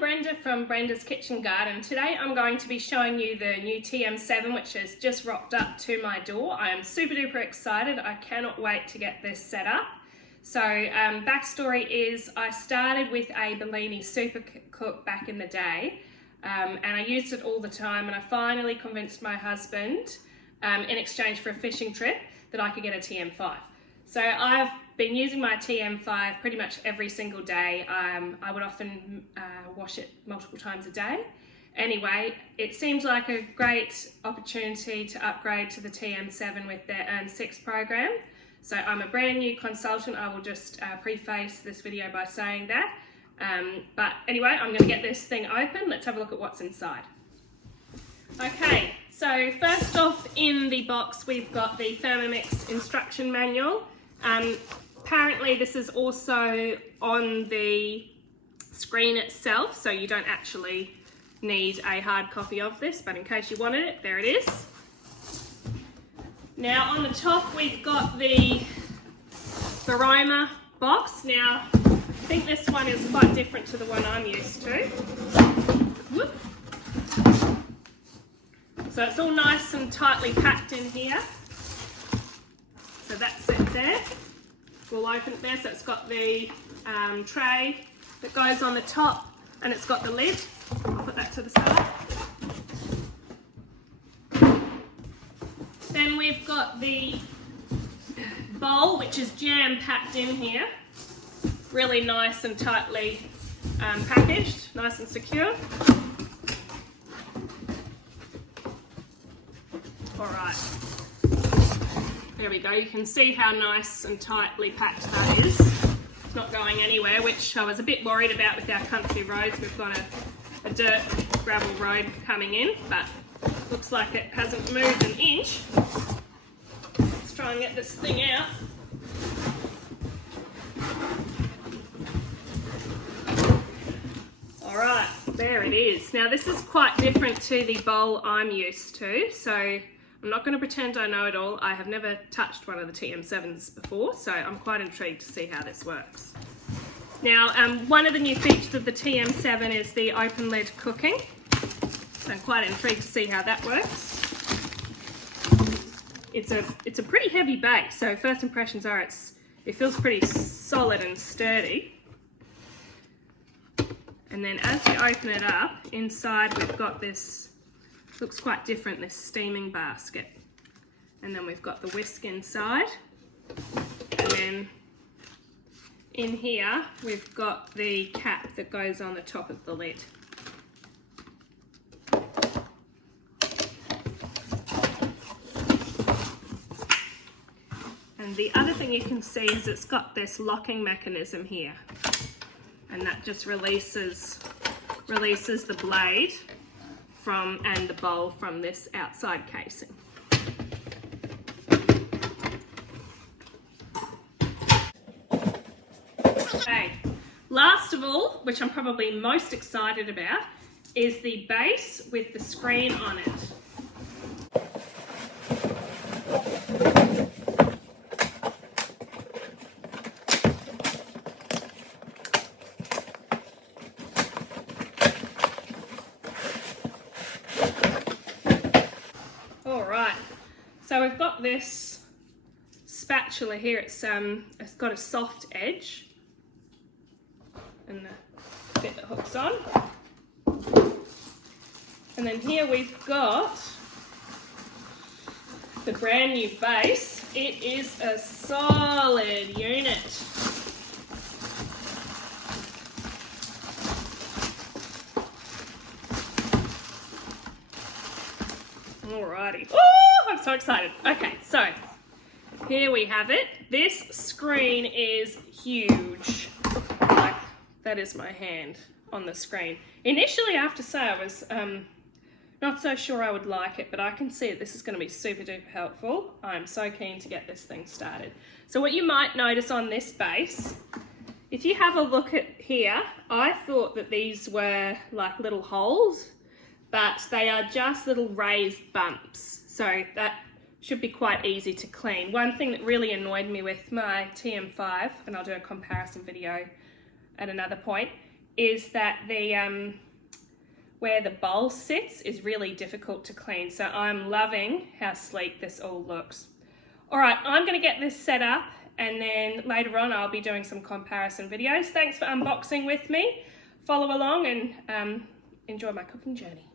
Brenda from Brenda's Kitchen Garden. Today I'm going to be showing you the new TM7 which has just rocked up to my door. I am super duper excited. I cannot wait to get this set up. So backstory is I started with a Bellini Super Cook back in the day and I used it all the time, and I finally convinced my husband in exchange for a fishing trip that I could get a TM5. So I've been using my TM5 pretty much every single day. I would often wash it multiple times a day. Anyway, it seems like a great opportunity to upgrade to the TM7 with their Earn 6 program. So I'm a brand new consultant. I will just preface this video by saying that. But anyway, I'm going to get this thing open. Let's have a look at what's inside. Okay, so first off in the box we've got the Thermomix instruction manual. Apparently this is also on the screen itself, so you don't actually need a hard copy of this, but in case you wanted it, there it is. Now on the top we've got the aroma box. Now I think this one is quite different to the one I'm used to. Whoop. So it's all nice and tightly packed in here. So that's it there. We'll open it there. So it's got the tray that goes on the top, and it's got the lid. I'll put that to the side. Then we've got the bowl, which is jam-packed in here. Really nice and tightly packaged, nice and secure. All right. There we go, you can see how nice and tightly packed that is. It's not going anywhere, which I was a bit worried about with our country roads. We've got a dirt gravel road coming in, but looks like it hasn't moved an inch. Let's try and get this thing out. All right, there it is. Now this is quite different to the bowl I'm used to, so I'm not going to pretend I know it all. I have never touched one of the TM7s before, so I'm quite intrigued to see how this works. Now, one of the new features of the TM7 is the open lid cooking. So I'm quite intrigued to see how that works. It's a pretty heavy bake, so first impressions are it feels pretty solid and sturdy. And then as you open it up, inside we've got this, looks quite different, this steaming basket. And then we've got the whisk inside. And then in here, we've got the cap that goes on the top of the lid. And the other thing you can see is it's got this locking mechanism here. And that just releases the blade and the bowl from this outside casing. Okay, last of all, which I'm probably most excited about, is the base with the screen on it. So we've got this spatula here. It's got a soft edge, and the bit that hooks on. And then here we've got the brand new base. It is a solid unit. Alrighty. Oh, I'm so excited. Okay, so here we have it. This screen is huge. Like, that is my hand on the screen. Initially, I have to say, I was not so sure I would like it, but I can see it. This is going to be super duper helpful. I'm so keen to get this thing started. So what you might notice on this base, if you have a look at here, I thought that these were like little holes, but they are just little raised bumps. So that should be quite easy to clean. One thing that really annoyed me with my TM5, and I'll do a comparison video at another point, is that the where the bowl sits is really difficult to clean. So I'm loving how sleek this all looks. All right, I'm gonna get this set up, and then later on I'll be doing some comparison videos. Thanks for unboxing with me. Follow along and enjoy my cooking journey.